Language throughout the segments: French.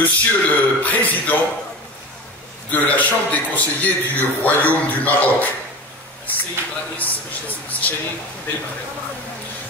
Monsieur le Président de la Chambre des conseillers du Royaume du Maroc,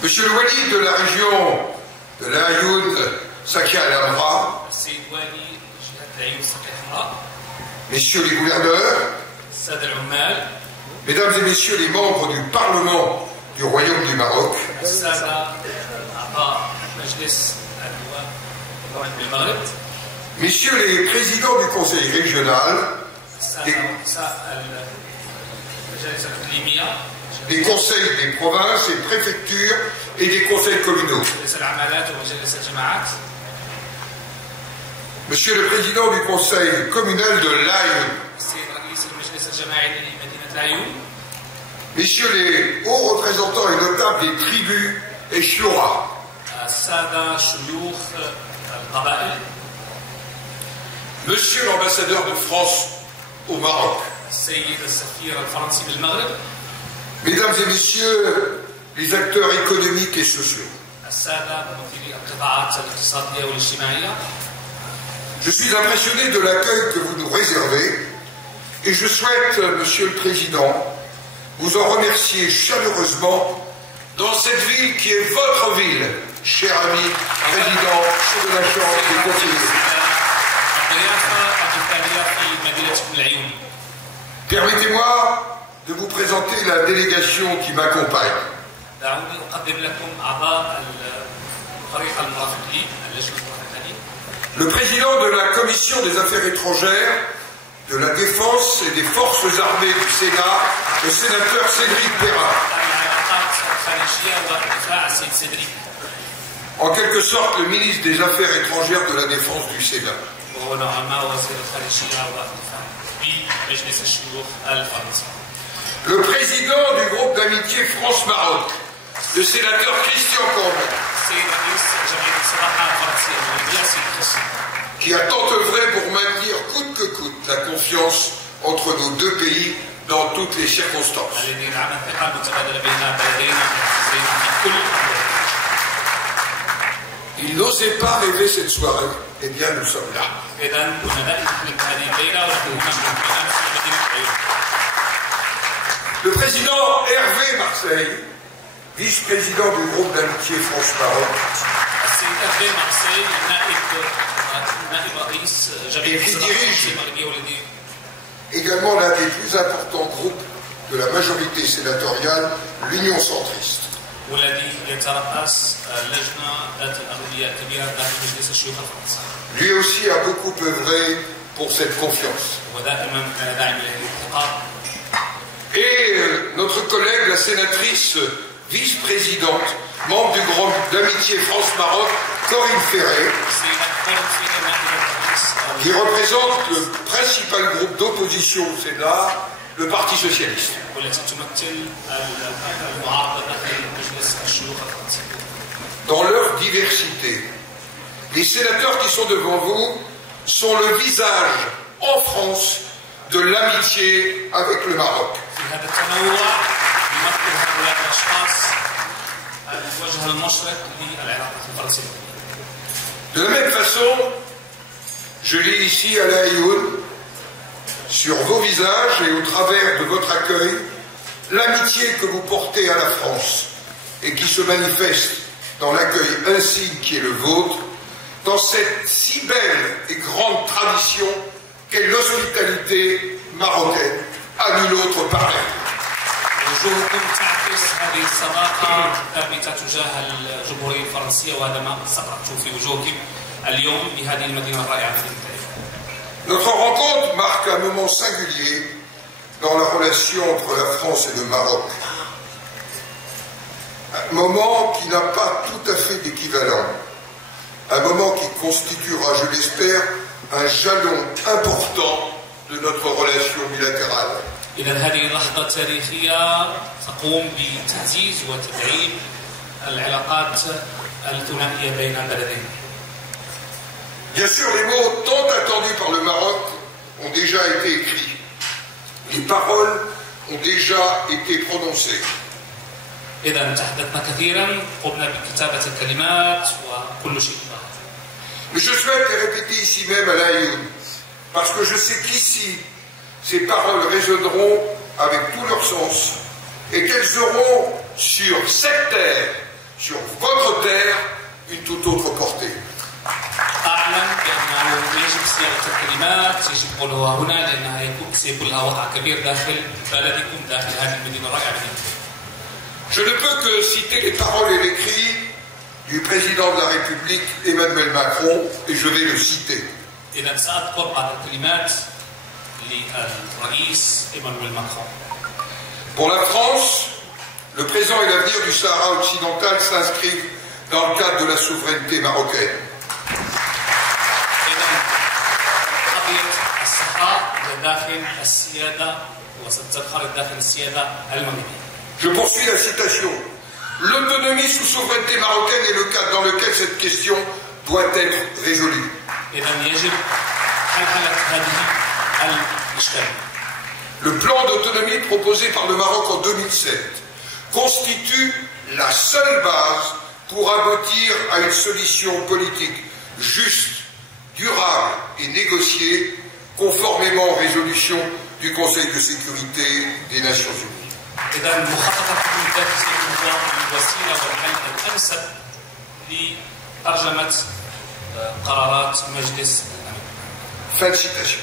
Monsieur le Wali de la région de l'Ayoun Sakia al-Amra, Messieurs les gouverneurs, Mesdames et Messieurs les membres du Parlement du Royaume du Maroc, Messieurs les présidents du Conseil régional, des conseils des provinces et préfectures et des conseils communaux, Monsieur le président du conseil communal de l'Aïn, Messieurs les hauts représentants et notables des tribus et shura, Monsieur l'ambassadeur de France au Maroc, Mesdames et Messieurs les acteurs économiques et sociaux, je suis impressionné de l'accueil que vous nous réservez et je souhaite, Monsieur le Président, vous en remercier chaleureusement dans cette ville qui est votre ville, cher ami président de la Chambre des conseillers. Permettez-moi de vous présenter la délégation qui m'accompagne. Le président de la Commission des Affaires étrangères, de la Défense et des Forces armées du Sénat, le sénateur Cédric Perrin. En quelque sorte, le ministre des Affaires étrangères de la Défense du Sénat. Le président du groupe d'amitié France-Maroc, le sénateur Christian Corbet, qui a tant œuvré pour maintenir coûte que coûte la confiance entre nos deux pays dans toutes les circonstances. Il n'osait pas rêver cette soirée, eh bien nous sommes là. Le président Hervé Marseille, vice-président du groupe d'amitié France-Maroc, et qui dirige également l'un des plus importants groupes de la majorité sénatoriale, l'Union centriste. Lui aussi a beaucoup œuvré pour cette confiance. Et notre collègue, la sénatrice vice-présidente, membre du groupe d'amitié France-Maroc, Corinne Ferré, qui représente le principal groupe d'opposition au Sénat, le Parti socialiste. Dans leur diversité, les sénateurs qui sont devant vous sont le visage en France de l'amitié avec le Maroc. De la même façon, je lis ici à l'Aïoun, sur vos visages et au travers de votre accueil, l'amitié que vous portez à la France et qui se manifeste dans l'accueil insigne qui est le vôtre, dans cette si belle et grande tradition qu'est l'hospitalité marocaine, à nul autre pareil. Notre rencontre marque un moment singulier dans la relation entre la France et le Maroc. Un moment qui n'a pas tout à fait d'équivalent. Un moment qui constituera, je l'espère, un jalon important de notre relation bilatérale. إذا هذه اللحظة التاريخية تقوم بتعزيز وتدعيم العلاقات الثنائية بين البلدين. Bien sûr, les mots tant attendus par le Maroc ont déjà été écrits. Les paroles ont déjà été prononcées. إذا تحدثنا كثيرا، قمنا بكتابة الكلمات وكل شيء. Mais je souhaite les répéter ici même à l'Aïoun, parce que je sais qu'ici, ces paroles résonneront avec tout leur sens, et qu'elles auront sur cette terre, sur votre terre, une toute autre portée. أعلم بأنه يجب صياغة الكلمات، يجب قولها هنا لأنها سيكون لها وقع كبير داخل بلدكم، داخل هذه المدينة الرائعة مدينتكم. Je ne peux que citer les paroles et les cris du président de la République Emmanuel Macron, et je vais le citer. إذا سأذكر بعض الكلمات للرئيس إيمانويل ماكرون. Pour la France, le présent et l'avenir du Sahara occidental s'inscrivent dans le cadre de la souveraineté marocaine. Je poursuis la citation. L'autonomie sous souveraineté marocaine est le cadre dans lequel cette question doit être résolue. Le plan d'autonomie proposé par le Maroc en 2007 constitue la seule base pour aboutir à une solution politique juste, durable et négociée, conformément aux résolutions du Conseil de sécurité des Nations Unies. Fin de citation.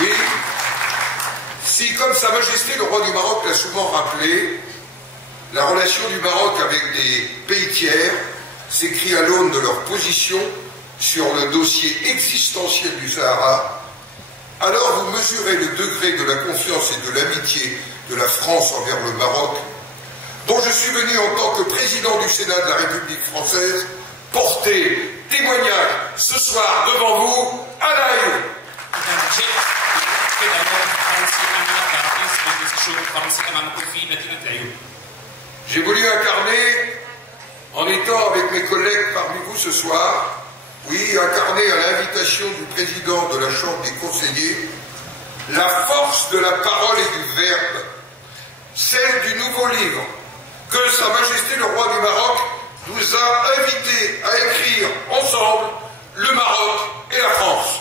Oui, si, comme Sa Majesté le roi du Maroc l'a souvent rappelé, la relation du Maroc avec des pays tiers s'écrit à l'aune de leur position sur le dossier existentiel du Sahara, alors vous mesurez le degré de la confiance et de l'amitié de la France envers le Maroc, dont je suis venu en tant que président du Sénat de la République française porter témoignage ce soir devant vous à l'Aïoun. J'ai voulu incarner, en étant avec mes collègues parmi vous ce soir, oui, incarner à l'invitation du président de la Chambre des conseillers, la force de la parole et du verbe, celle du nouveau livre que Sa Majesté le roi du Maroc nous a invités à écrire ensemble, le Maroc et la France.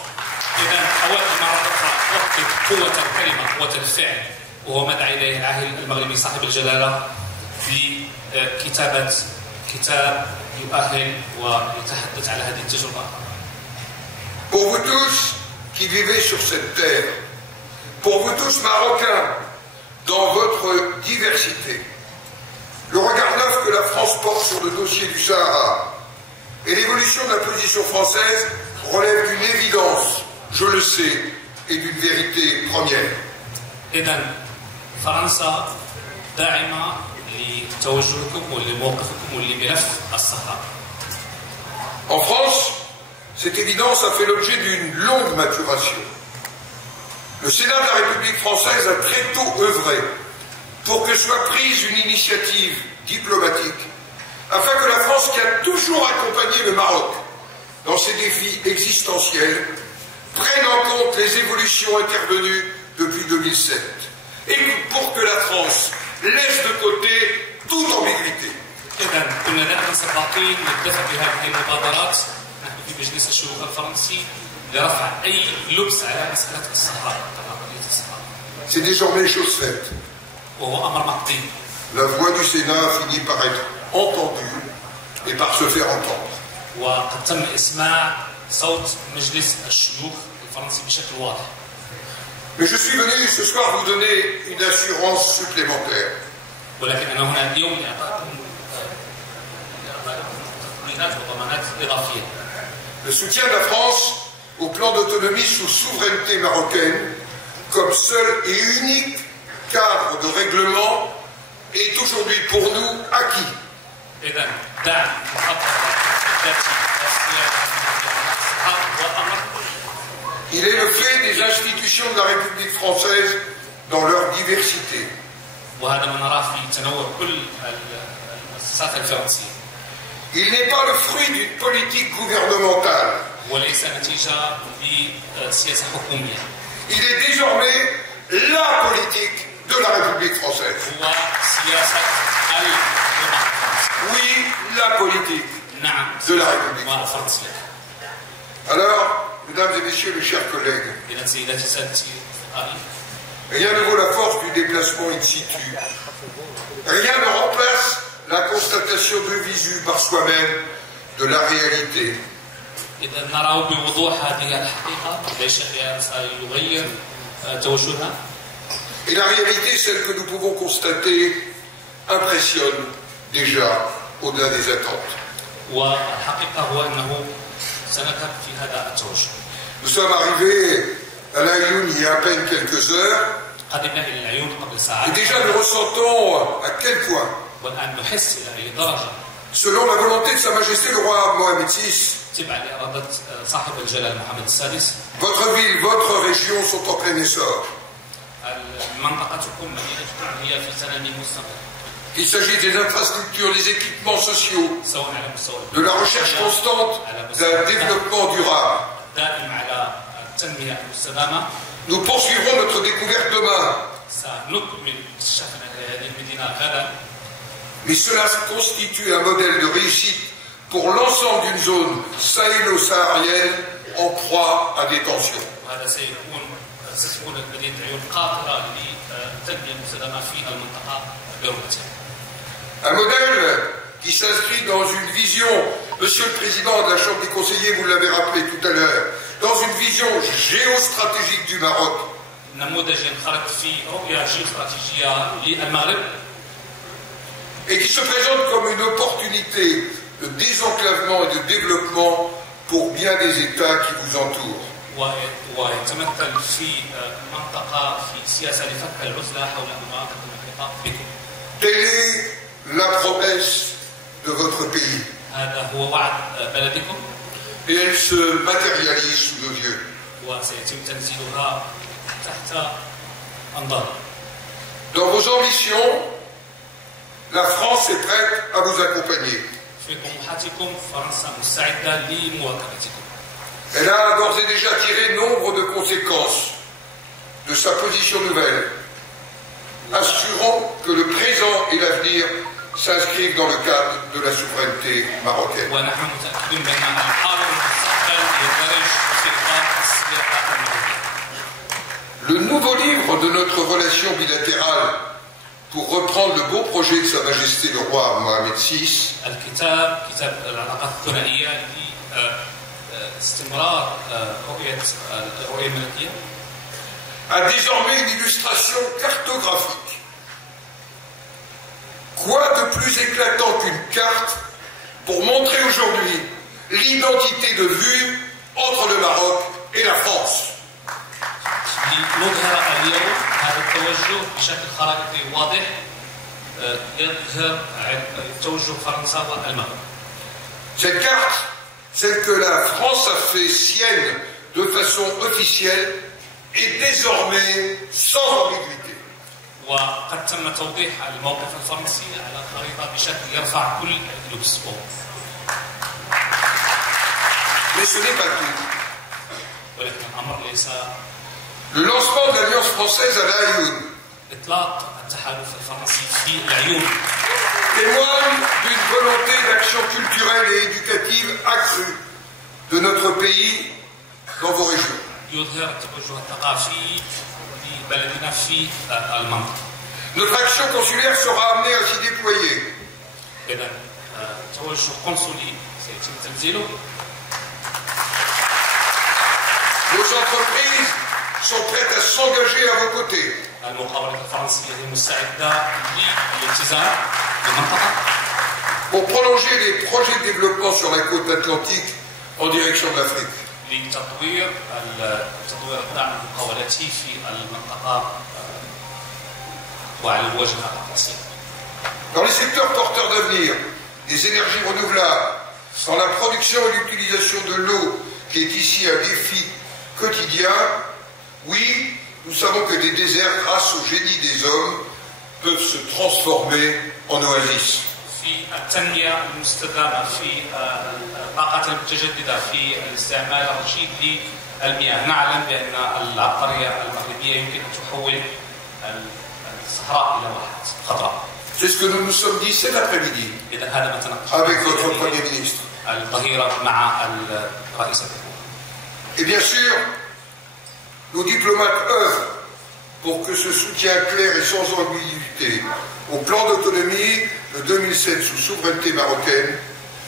وهو ما دعا إليه العاهل المغربي صاحب الجلالة في كتابة كتاب يؤهل ويتحدث على هذه التجربة. Pour vous tous qui vivez sur cette terre, pour vous tous Marocains, dans votre diversité, le regard neuf que la France porte sur le dossier du Sahara et l'évolution de la position française relève d'une évidence, je le sais, et d'une vérité première. فرنسا داعمة لتوجهكم ولموقفكم ولملف الصحراء. En France, cette évidence a fait l'objet d'une longue maturation. Le Sénat de la République française a très tôt œuvré pour que soit prise une initiative diplomatique afin que la France, qui a toujours accompagné le Maroc dans ses défis existentiels, prenne en compte les évolutions intervenues depuis 2007. Et pour que la France laisse de côté toute ambiguïté. C'est désormais chose faite. La voix du Sénat finit par être entendue et par se faire entendre. Mais je suis venu ce soir vous donner une assurance supplémentaire. Le soutien de la France au plan d'autonomie sous souveraineté marocaine, comme seul et unique cadre de règlement, est aujourd'hui pour nous acquis. Il est le fait des institutions de la République française dans leur diversité. Il n'est pas le fruit d'une politique gouvernementale. Il est désormais la politique de la République française. Oui, la politique. de la République française. Alors, mesdames et messieurs, mes chers collègues, rien ne vaut la force du déplacement in situ. Rien ne remplace la constatation de visu par soi-même de la réalité. Et la réalité, celle que nous pouvons constater, impressionne déjà au-delà des attentes. Nous sommes arrivés à l'Aïoun il y a à peine quelques heures, et déjà nous ressentons à quel point, selon la volonté de Sa Majesté le roi Mohamed VI, votre ville, votre région sont en plein essor. Il s'agit des infrastructures, des équipements sociaux, de la recherche constante d'un développement durable. Nous poursuivrons notre découverte demain. Mais cela constitue un modèle de réussite pour l'ensemble d'une zone sahélo-saharienne en proie à des tensions. Un modèle qui s'inscrit dans une vision, Monsieur le Président de la Chambre des conseillers, vous l'avez rappelé tout à l'heure, dans une vision géostratégique du Maroc. Et qui se présente comme une opportunité de désenclavement et de développement pour bien des États qui vous entourent. Telle est la promesse de votre pays. Et elle se matérialise sous nos yeux. Dans vos ambitions, la France est prête à vous accompagner. Elle a d'ores et déjà tiré nombre de conséquences de sa position nouvelle, assurant que le présent et l'avenir s'inscrivent dans le cadre de la souveraineté marocaine. Le nouveau livre de notre relation bilatérale, pour reprendre le beau projet de Sa Majesté le roi Mohamed VI, a désormais une illustration cartographique. Quoi de plus éclatant qu'une carte pour montrer aujourd'hui l'identité de vue entre le Maroc et la France? Cette carte, celle que la France a fait sienne de façon officielle, est désormais sans ambiguïté. Mais ce n'est pas tout. Le lancement de l'Alliance française à l'Aïoun témoigne d'une volonté d'action culturelle et éducative accrue de notre pays dans vos régions. Notre action consulaire sera amenée à s'y déployer. Nos entreprises sont prêtes à s'engager à vos côtés. Pour prolonger les projets de développement sur la côte atlantique en direction de l'Afrique. Dans les secteurs porteurs d'avenir, des énergies renouvelables, dans la production et l'utilisation de l'eau, qui est ici un défi quotidien, oui, nous savons que des déserts, grâce au génie des hommes, peuvent se transformer en oasis. C'est ce que nous nous sommes dit cet après-midi avec votre Premier ministre. الظهيرة مع رئيس الحكومة. Et bien sûr, nos diplomates œuvrent pour que ce soutien clair et sans ambiguïté au plan d'autonomie de 2007 sous souveraineté marocaine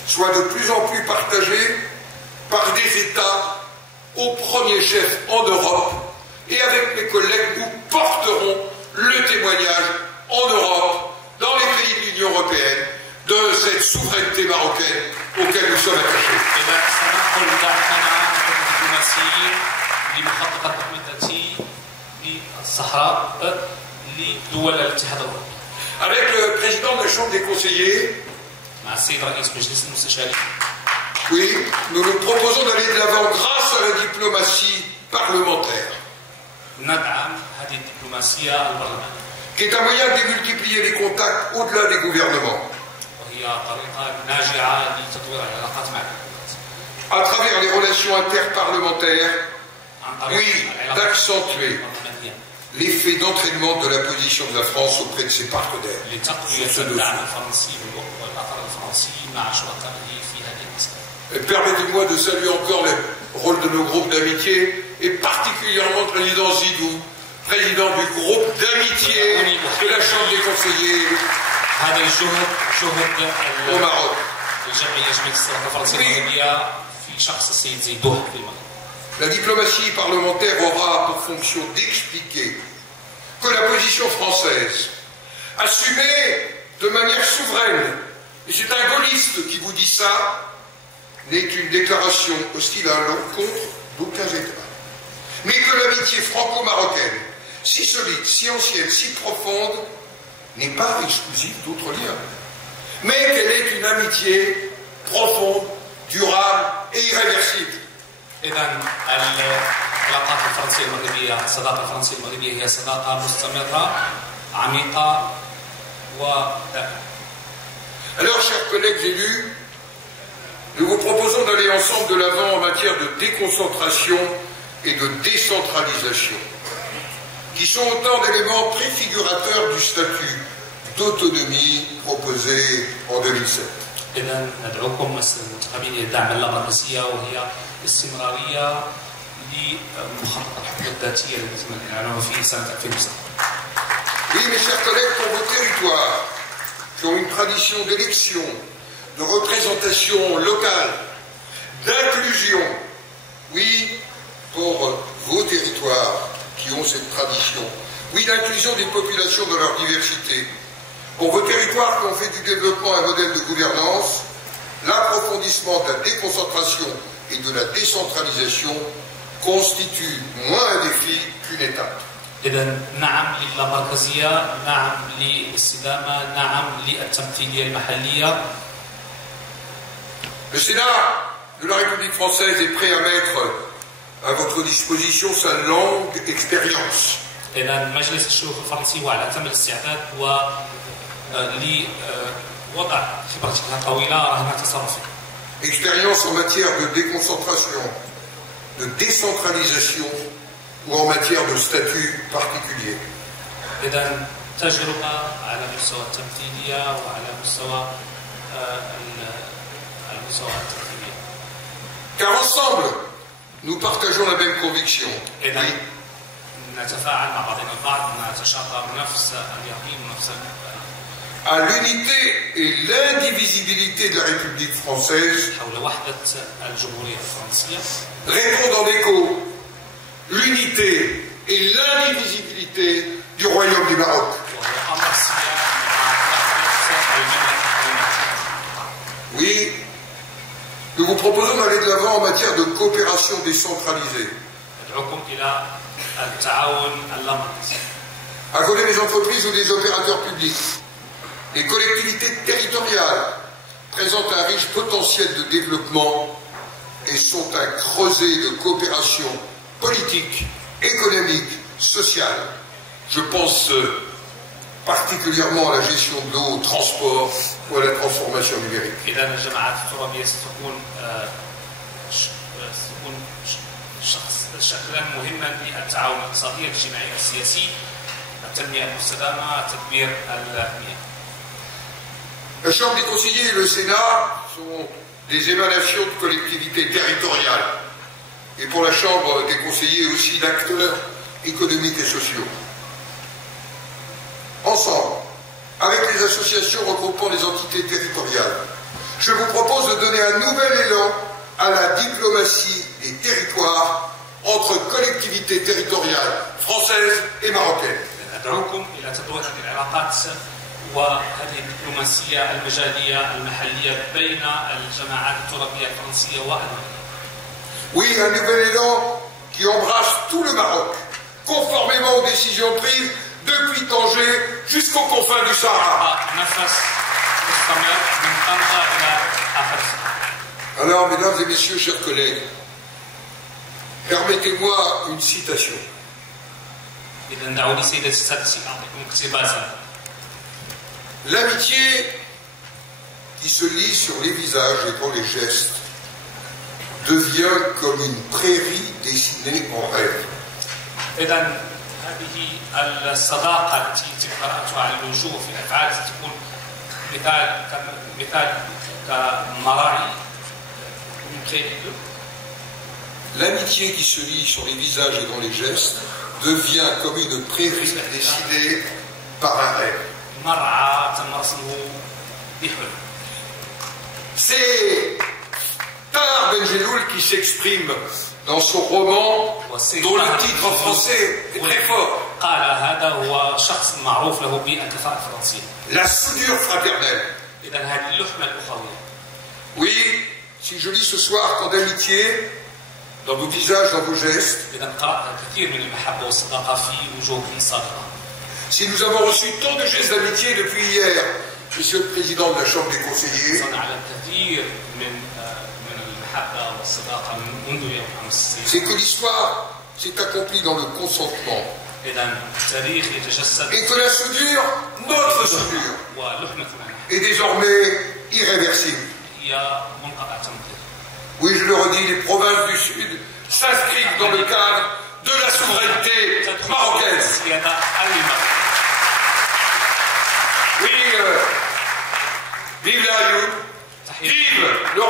soit de plus en plus partagé par des États au premier chef en Europe. Et avec mes collègues, nous porterons le témoignage en Europe, dans les pays de l'Union européenne, de cette souveraineté marocaine auquel nous sommes attachés. Avec le président de la Chambre des conseillers, oui, nous nous proposons d'aller de l'avant grâce à la diplomatie parlementaire, qui est un moyen de démultiplier les contacts au-delà des gouvernements, à travers les relations interparlementaires, oui, d'accentuer l'effet d'entraînement de la position de la France auprès de ses partenaires sur ce dossier. Permettez-moi de saluer encore le rôle de nos groupes d'amitié et particulièrement le président Zidou, président du groupe d'amitié de la Chambre des conseillers au Maroc. La diplomatie parlementaire aura pour fonction d'expliquer que la position française, assumée de manière souveraine, et c'est un gaulliste qui vous dit ça, n'est qu'une déclaration hostile à l'encontre d'aucun État. Mais que l'amitié franco-marocaine, si solide, si ancienne, si profonde, n'est pas exclusive d'autres liens. Mais qu'elle est une amitié profonde, durable et irréversible. إذن العلاقات الفرنسية المغربية، الصداقة الفرنسية المغربية هي صداقة مستمرة عميقة ودائمة. Alors, chers collègues élus, nous vous proposons d'aller ensemble de l'avant en matière de déconcentration et de décentralisation, qui sont autant d'éléments préfigurateurs du statut d'autonomie proposé en 2007. إذن ندعوكم المنتخبين لدعم اللامركزية وهي استمرارية لمخطط الحكومة الذاتية التي تم الإعلان فيه سنة 2007. Oui, mes chers collègues, pour vos territoires qui ont une tradition d'élection, de représentation locale, d'inclusion, oui, pour vos territoires qui ont cette tradition, oui, l'inclusion des populations dans leur diversité, pour vos territoires qui ont fait du développement un modèle de gouvernance, l'approfondissement de la déconcentration et de la décentralisation constitue moins un défi qu'une étape. إذن نعم للامركزية، نعم للاستدامة، نعم للتمثيلية المحلية. Le Sénat de la République française est prêt à mettre à votre disposition sa longue expérience. إذن مجلس الشيوخ الفرنسي هو على أتم الاستعداد لوضع خبرته الطويلة رهن تصرفه. Expérience en matière de déconcentration, de décentralisation ou en matière de statut particulier. إذن تجربة على مستوى التمثيلية وعلى مستوى التمثيلية. Car ensemble, nous partageons la même conviction. إذن نتفاعل مع بعضنا البعض، نتشاطر نفس اليقين ونفس à l'unité et l'indivisibilité de la République française répondent en écho l'unité et l'indivisibilité du Royaume du Maroc. Oui, nous vous proposons d'aller de l'avant en matière de coopération décentralisée. À côté des entreprises ou des opérateurs publics, les collectivités territoriales présentent un riche potentiel de développement et sont un creuset de coopération politique, économique, sociale. Je pense particulièrement à la gestion de l'eau, au transport ou à la transformation numérique. شكلا مهما للتعاون الاقتصادي الاجتماعي والسياسي، التنمية المستدامة، تدبير المياه. La Chambre des conseillers et le Sénat sont des émanations de collectivités territoriales et pour la Chambre des conseillers aussi d'acteurs économiques et sociaux. Ensemble, avec les associations regroupant les entités territoriales, je vous propose de donner un nouvel élan à la diplomatie des territoires entre collectivités territoriales françaises et marocaines. أدعوكم إلى تطوير هذه العلاقات وهذه الدبلوماسية المجالية المحلية بين الجماعات الترابية الفرنسية والمغربية. Oui, un nouvel élan qui embrasse tout le Maroc, conformément aux décisions prises depuis Tanger jusqu'aux confins du Sahara. Alors, mesdames et messieurs, chers collègues, permettez-moi une citation. L'amitié qui se lit sur les visages et dans les gestes devient comme une prairie dessinée en rêve. هذه الصداقة التي قرأتها على الوجوه في الأفعال تكون مثال كمراعي. L'amitié qui se lit sur les visages et dans les gestes devient comme une prairie dessinée par un rêve. C'est Tahar Benjelloul qui s'exprime dans son roman dont le titre en français est très fort. La soudure fraternelle. Oui, si je lis ce soir tant d'amitié dans vos visages, dans vos gestes, si nous avons reçu tant de gestes d'amitié depuis hier, Monsieur le Président de la Chambre des conseillers, c'est que l'histoire s'est accomplie dans le consentement et que la soudure, notre soudure, est désormais irréversible. Oui, je le redis, les provinces du Sud s'inscrivent dans le cadre de la souveraineté marocaine. Oui, vive la Ayoub, vive le